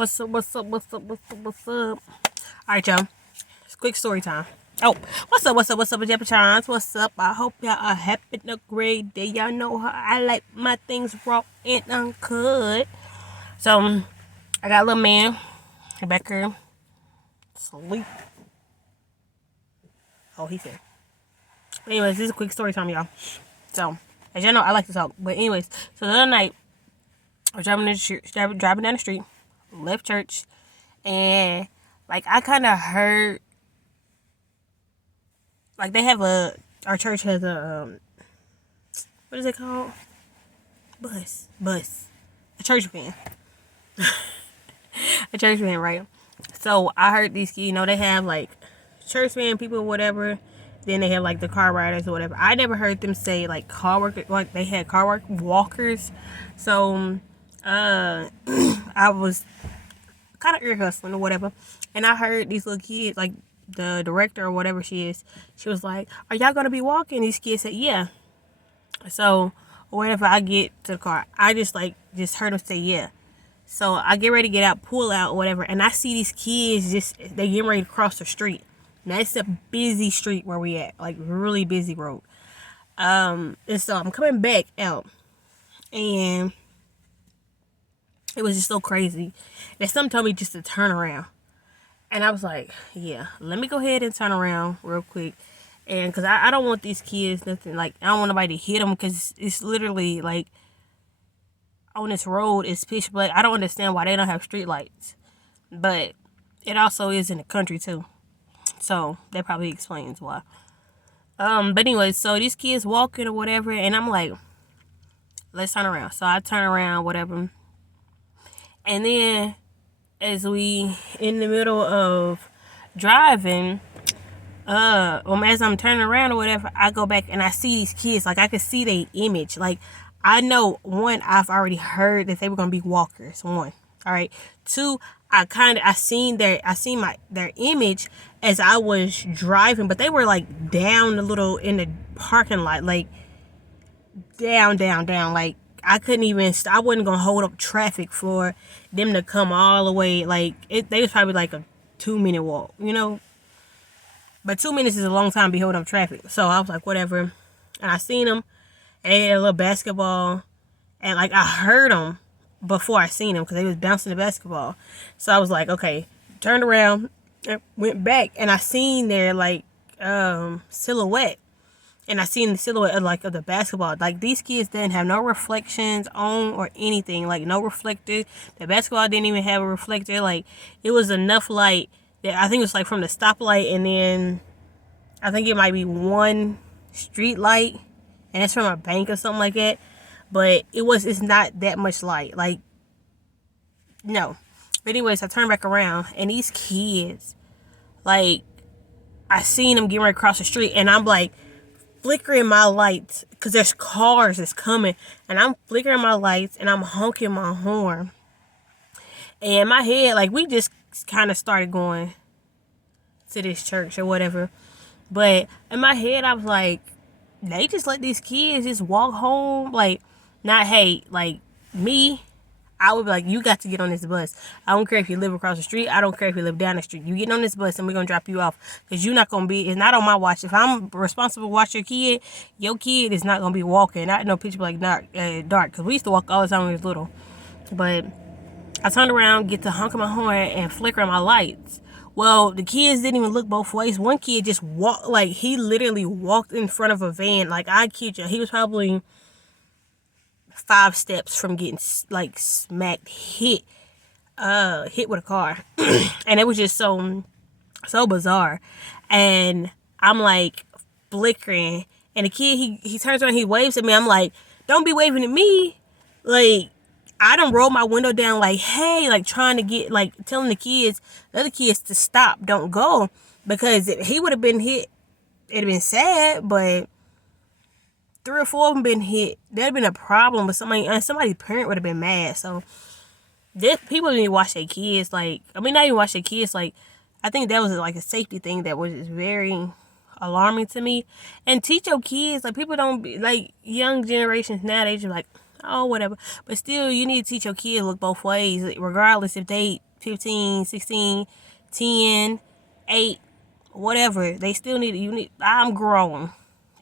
What's up? What's up? What's up? What's up? What's up? All right, y'all. It's quick story time. Oh, what's up? What's up? What's up, Japachons? What's up? I hope y'all are having a great day. Y'all know how I like my things raw and uncut. So, I got a little man back here sleep. Oh, he said. Anyways, this is a quick story time, y'all. So, as y'all know, I like to talk. But anyways, so the other night, I was driving down the street, left church, and like I kind of heard, like they have our church has a what is it called? Bus, a church van, a church van, right? So I heard these kids, they have like church van people or whatever. Then they have like the car riders or whatever. I never heard them say like car work, like they had car work walkers. So I was kind of ear hustling or whatever, and I heard these little kids, like the director or whatever she is, she was like, "Are y'all gonna be walking?" These kids said, "Yeah." So whenever I get to the car, I just heard them say, "Yeah." So I get ready to get out, pull out or whatever, and I see these kids they getting ready to cross the street. Now it's a busy street where we at, like really busy road. And so I'm coming back out, and it was just so crazy that something told me just to turn around. And I was like, yeah, let me go ahead and turn around real quick. And because I don't want these kids, nothing, like, I don't want nobody to hit them because it's literally, like, on this road, it's pitch black. I don't understand why they don't have street lights. But it also is in the country, too. So that probably explains why. But anyway, so these kids walking or whatever, and I'm like, let's turn around. So I turn around, whatever. And then as we in the middle of driving, as I'm turning around or whatever, I go back and I see these kids. Like I could see their image. Like I know, one, I've already heard that they were gonna be walkers. One, all right. Two, I seen their image as I was driving, but they were like down a little in the parking lot, like down, like I couldn't even. I wasn't gonna hold up traffic for them to come all the way. Like they was probably like a 2-minute walk, But 2 minutes is a long time to be holding up traffic. So I was like, whatever. And I seen them, and they had a little basketball, and like I heard them before I seen them because they was bouncing the basketball. So I was like, okay, turned around, and went back, and I seen their like silhouette. And I seen the silhouette of the basketball. Like these kids didn't have no reflections on or anything. Like no reflector. The basketball didn't even have a reflector. Like it was enough light that I think it was like from the stoplight, and then I think it might be one street light, and it's from a bank or something like that. But it's not that much light. Like no. But anyways, I turned back around, and these kids, like I seen them getting right across the street, and I'm like flickering my lights because there's cars that's coming, and I'm flickering my lights and I'm honking my horn. And in my head, like we just kind of started going to this church or whatever, but in my head I was like, they just let these kids just walk home. Like not, hey, like me, I would be like, you got to get on this bus. I don't care if you live across the street. I don't care if you live down the street. You get on this bus and we're going to drop you off. Because you're not going to be, it's not on my watch. If I'm responsible to watch your kid is not going to be walking. Not no pitch black dark. Because we used to walk all the time when we was little. But I turned around, get to honking my horn and flickering my lights. Well, the kids didn't even look both ways. One kid just walked, like he literally walked in front of a van. Like I kid you, he was probably 5 steps from getting like smacked, hit with a car. And it was just so bizarre. And I'm like flickering, and the kid he turns around, he waves at me. I'm like, don't be waving at me. Like I done rolled my window down like, hey, like trying to get, like telling the other kids to stop, don't go, because if he would have been hit, it'd have been sad. But 3 or 4 of them been hit, that'd have been a problem. But somebody's parent would have been mad. So people need to watch their kids. Like, I mean, not even watch their kids. Like, I think that was like a safety thing that was very alarming to me. And teach your kids. Like, people don't be like young generations nowadays. You're like, oh, whatever. But still, you need to teach your kids look both ways, regardless if they 15, 16, 10, 8, whatever. They still I'm grown.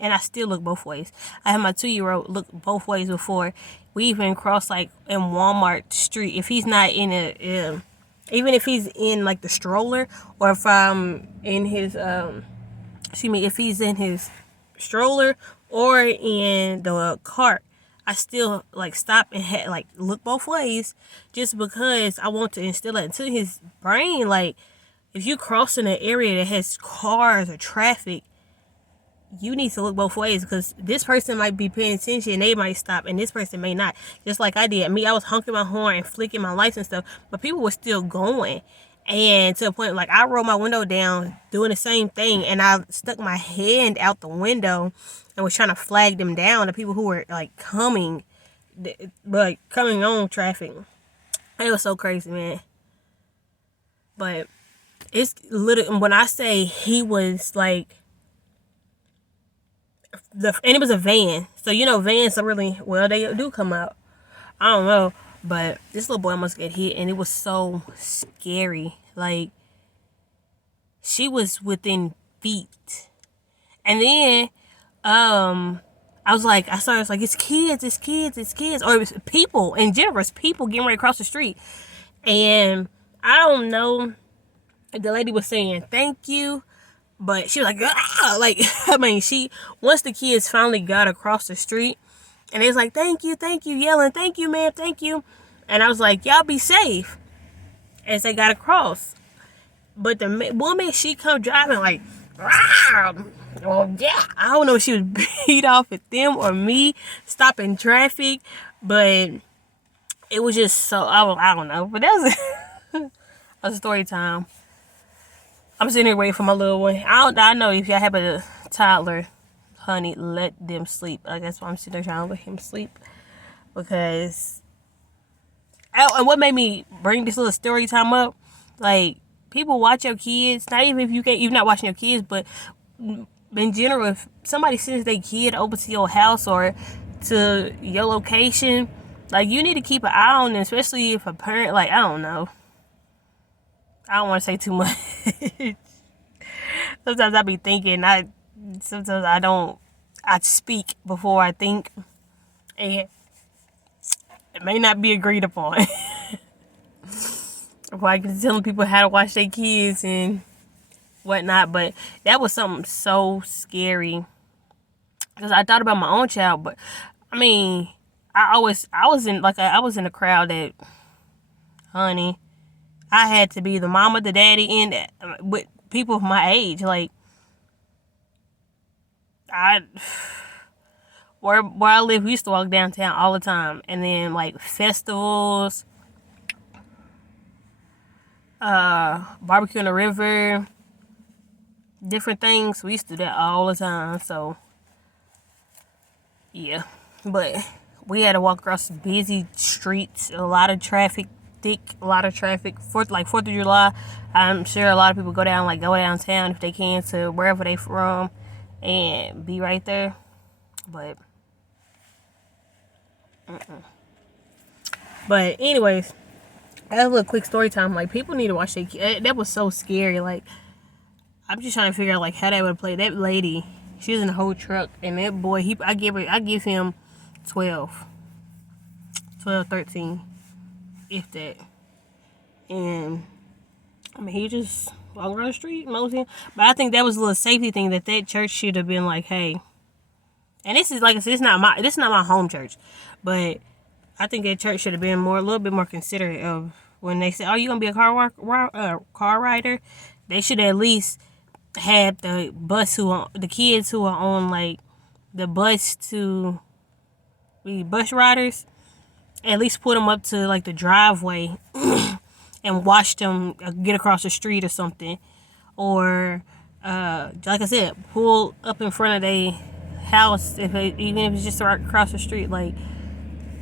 And I still look both ways. I had my 2-year-old look both ways before we even crossed like in Walmart street. If he's not in even if he's in like the stroller, or if I'm in his if he's in his stroller or in the cart, I still like stop and like look both ways, just because I want to instill it into his brain. Like, if you cross in an area that has cars or traffic, you need to look both ways, because this person might be paying attention and they might stop, and this person may not. Just like I did. I was honking my horn and flicking my lights and stuff, but people were still going. And to the point, like, I rolled my window down doing the same thing, and I stuck my hand out the window and was trying to flag them down, the people who were like coming on traffic. It was so crazy, man. But it's literally, when I say he was like, and it was a van. So, vans are really, well, they do come out. I don't know. But this little boy almost get hit, and it was so scary. Like, she was within feet. And then, I was like, it's kids. Or it was people in general. It's people getting right across the street. And I don't know if the lady was saying thank you, but she was like, ah! Like, once the kids finally got across the street, and they was like, thank you, yelling, thank you, ma'am, thank you. And I was like, y'all be safe, as they got across. But the woman, she come driving like, ah! Well, yeah, I don't know if she was beat off at them or me stopping traffic, but it was just so, I don't know. But that was a story time. I'm sitting here waiting for my little one. I know if y'all have a toddler, honey, let them sleep. I guess why I'm sitting there trying to let him sleep. Because, and what made me bring this little story time up, like, people watch your kids, not even if you're not watching your kids, but in general, if somebody sends their kid over to your house or to your location, like, you need to keep an eye on them, especially if a parent, like, I don't know. I don't want to say too much. Sometimes I be thinking, sometimes I don't, I speak before I think, and it may not be agreed upon. Like, telling people how to watch their kids and whatnot, but that was something so scary, because I thought about my own child. But I mean, I was in a crowd that, honey, I had to be the mama, the daddy, and with people of my age. Like, where I live, we used to walk downtown all the time, and then like festivals, barbecue in the river, different things. We used to do that all the time. So yeah, but we had to walk across busy streets, a lot of traffic. A lot of traffic. 4th of July, I'm sure a lot of people go downtown if they can to wherever they from and be right there. But anyways, that's a little quick story time. Like, people need to watch that was so scary. Like, I'm just trying to figure out like how that would play. That lady, she was in the whole truck, and that boy, I give him 12, 13. If that. And I mean, he just walked around the street mostly. But I think that was a little safety thing that church should have been like, hey. And this is, like I said, this is not my home church, but I think that church should have been a little bit more considerate of when they said, "Oh, you gonna be a car rider?" They should at least have the kids who are on like the bus to be bus riders. At least put them up to like the driveway and watch them get across the street or something, or like I said, pull up in front of their house even if it's just right across the street. Like,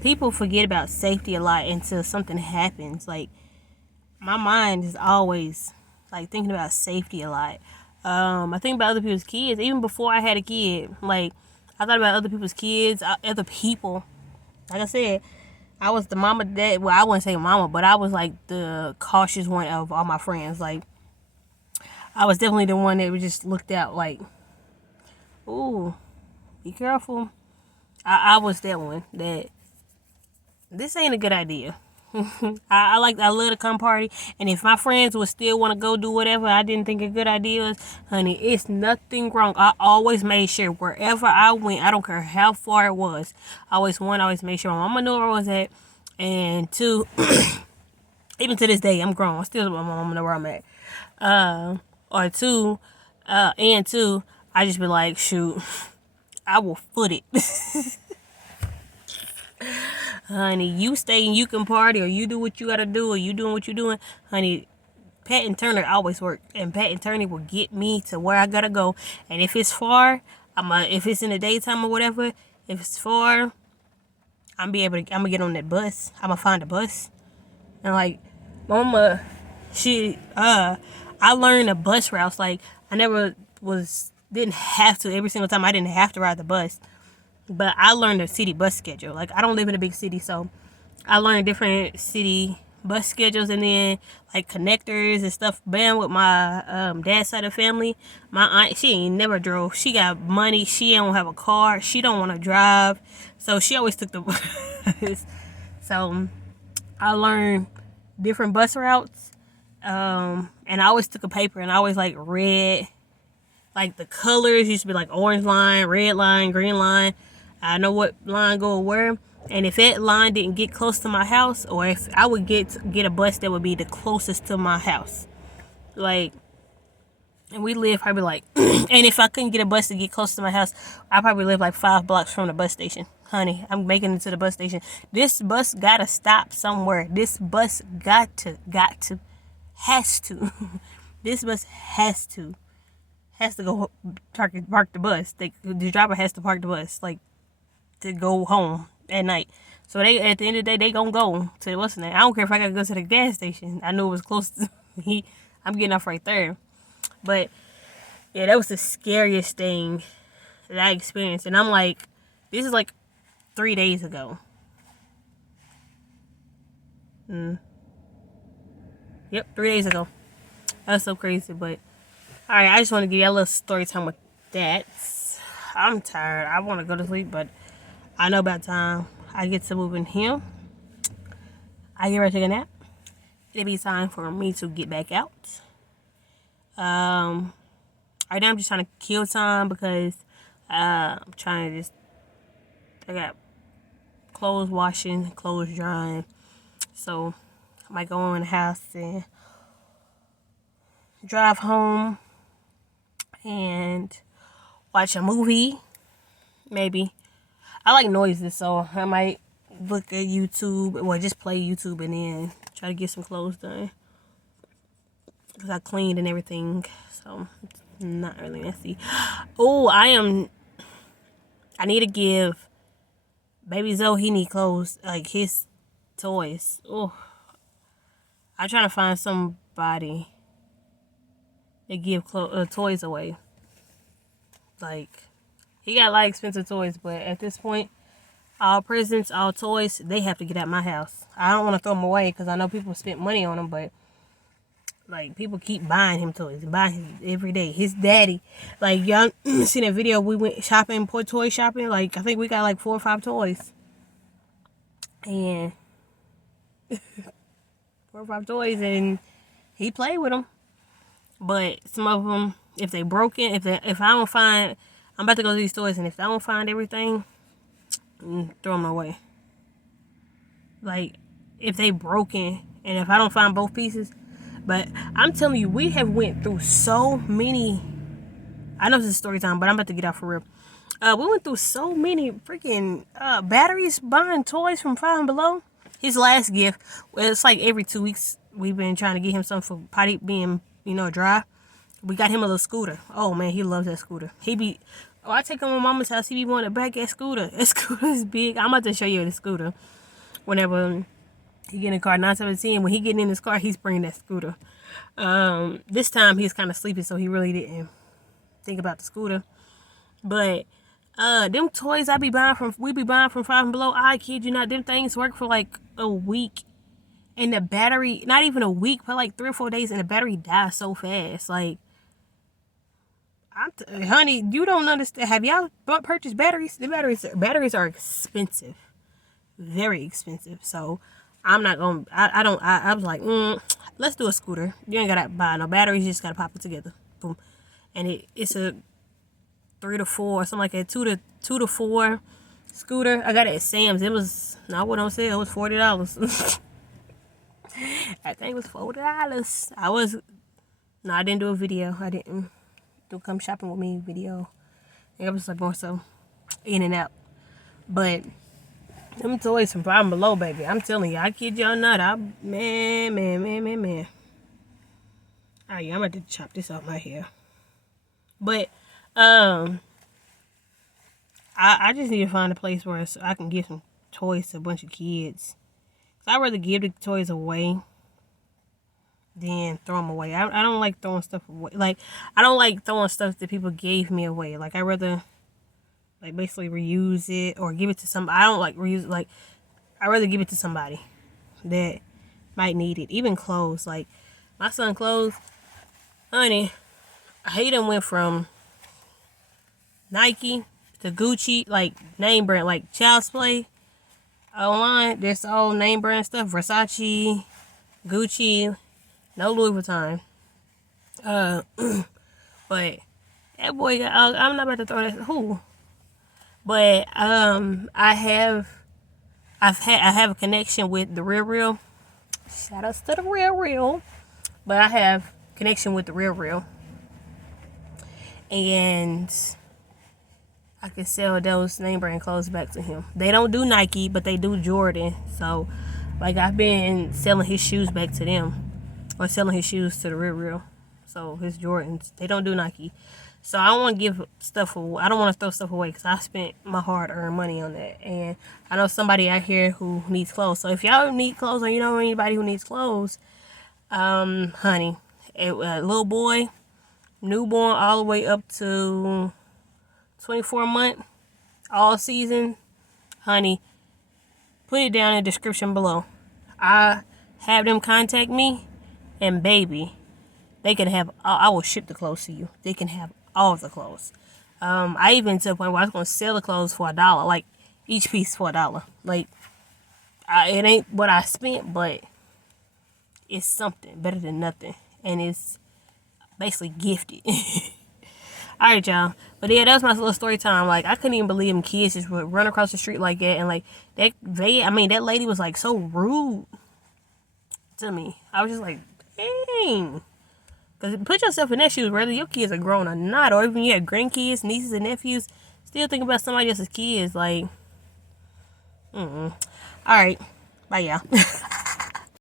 people forget about safety a lot until something happens. Like, my mind is always like thinking about safety a lot. I think about other people's kids even before I had a kid. Like, I thought about other people's kids, other people. Like I said, I was the mama that, well, I wouldn't say mama, but I was like the cautious one of all my friends. Like, I was definitely the one that would just looked out like, ooh, be careful. I was that one that this ain't a good idea. I love to come party, and if my friends would still want to go do whatever I didn't think a good idea was, honey, it's nothing wrong. I always made sure wherever I went, I don't care how far it was. I always made sure my mama knew where I was at, and two, even to this day, I'm grown. I still want my mama know where I'm at. Or two, and two, I just be like, shoot, I will foot it. Honey, you stay and you can party, or you do what you gotta do, or you doing what you doing. Honey, Pat and Turner always work, and Pat and Turner will get me to where I gotta go. And if it's far, if it's in the daytime or whatever, if it's far, I'm gonna get on that bus. I'm gonna find a bus. And like, mama, I learned the bus routes. Like, I never didn't have to every single time. I didn't have to ride the bus. But I learned the city bus schedule. Like, I don't live in a big city, so I learned different city bus schedules, and then like connectors and stuff. Bam, with my dad's side of the family, my aunt, she ain't never drove. She got money. She don't have a car. She don't want to drive, so she always took the bus. So I learned different bus routes, and I always took a paper, and I always like read like the colors. Used to be like orange line, red line, green line. I know what line go where, and if that line didn't get close to my house, or if I would get a bus that would be the closest to my house, like, and we live probably like, and if I couldn't get a bus to get close to my house, I probably live like 5 blocks from the bus station. Honey, I'm making it to the bus station. This bus gotta stop somewhere. This bus got to, has to. This bus has to go park the bus. The driver has to park the bus, like, to go home at night. So they, at the end of the day, they gonna go to what's the name. I don't care if I gotta go to the gas station. I knew it was close to me. I'm getting off right there. But yeah, that was the scariest thing that I experienced. And I'm like, this is like 3 days ago. Yep, 3 days ago. That's so crazy. But alright, I just want to give you a little story time with that. I'm tired. I want to go to sleep, but I know about time I get to moving here, I get ready to take a nap. It'll be time for me to get back out. Right now I'm just trying to kill time because I'm trying to I got clothes washing, clothes drying. So I might go in the house and drive home and watch a movie, maybe. I like noises, so I might look at YouTube, or just play YouTube and then try to get some clothes done. Because I cleaned and everything, so it's not really messy. Oh, I need to give Baby Zoe, he need clothes, like his toys. Oh, I'm trying to find somebody to give toys away. Like, he got a lot of expensive toys, but at this point, all presents, all toys, they have to get out my house. I don't want to throw them away because I know people spent money on them, but like, people keep buying him toys and buying him every day. His daddy, like, y'all seen that video? We went shopping, toy shopping. Like, I think we got like 4 or 5 toys, and 4 or 5 toys, and he played with them. But some of them, if they broken, if I don't find, I'm about to go to these stores, and if I don't find everything, throw them away. Like, if they broken, and if I don't find both pieces. But I'm telling you, we have went through so many. I know this is story time, but I'm about to get out for real. We went through so many freaking batteries buying toys from Five and Below. His last gift, well, it's like every 2 weeks we've been trying to get him something for potty being, dry. We got him a little scooter. Oh man, he loves that scooter. I take him to mama's house. He be wanting to back that scooter. That scooter is big. I'm about to show you the scooter. Whenever he get in the car, 917. When he getting in his car, he's bringing that scooter. This time he's kind of sleepy, so he really didn't think about the scooter. But Them toys we be buying from Five and Below. I kid you not, them things work for like a week, and the battery, not even a week, but like 3 or 4 days, and the battery dies so fast. Like, honey, you don't understand. Have y'all purchased batteries? The batteries are expensive, very expensive. So I'm not gonna. I was like, let's do a scooter. You ain't gotta buy no batteries. You just gotta pop it together. Boom, and it's a 3 to 4 or something like that. Two to four scooter. I got it at Sam's. It was not what I'm saying. It was $40. I think it was $40. I didn't do a video. I didn't do come shopping with me video. It was like more so in and out. But them toys from Five and Below, baby. I'm telling you, I kid y'all not. Man. Alright, I'm about to chop this off my hair. But I just need to find a place where I can give some toys to a bunch of kids. I'd rather give the toys away than throw them away. I don't like throwing stuff away. Like, I don't like throwing stuff that people gave me away. Like, I'd rather, like, basically reuse it or give it to somebody. I don't like reuse. Like, I'd rather give it to somebody that might need it. Even clothes. Like, my son clothes, honey, he done went from Nike to Gucci, like name brand, like Child's Play online. There's all name brand stuff, Versace, Gucci, no Louis Vuitton. But that boy, I'm not about to throw that. Who? But I have a connection with the Real. Shout outs to the Real. But I have connection with the Real, and I can sell those name brand clothes back to him. They don't do Nike, but they do Jordan. So, like, I've been selling his shoes back to them, or selling his shoes to the Real. So his Jordans, they don't do Nike. So I don't want to give stuff away. I don't want to throw stuff away because I spent my hard-earned money on that. And I know somebody out here who needs clothes. So if y'all need clothes or you know anybody who needs clothes, honey, a little boy, newborn all the way up to 24 month, all season, honey, put it down in the description below. I have them contact me, and baby, they can have, I will ship the clothes to you. They can have all of the clothes. I even to the point where I was going to sell the clothes for $1, like each piece for $1. Like, it ain't what I spent, but it's something better than nothing. And it's basically gifted. Alright, y'all. But yeah, that was my little story time. Like, I couldn't even believe them kids just would run across the street like that. And like, that lady was like so rude to me. I was just like, dang. Because put yourself in their shoes, whether your kids are grown or not, or even you have grandkids, nieces and nephews, still think about somebody else's kids. Like, Alright. Bye, y'all.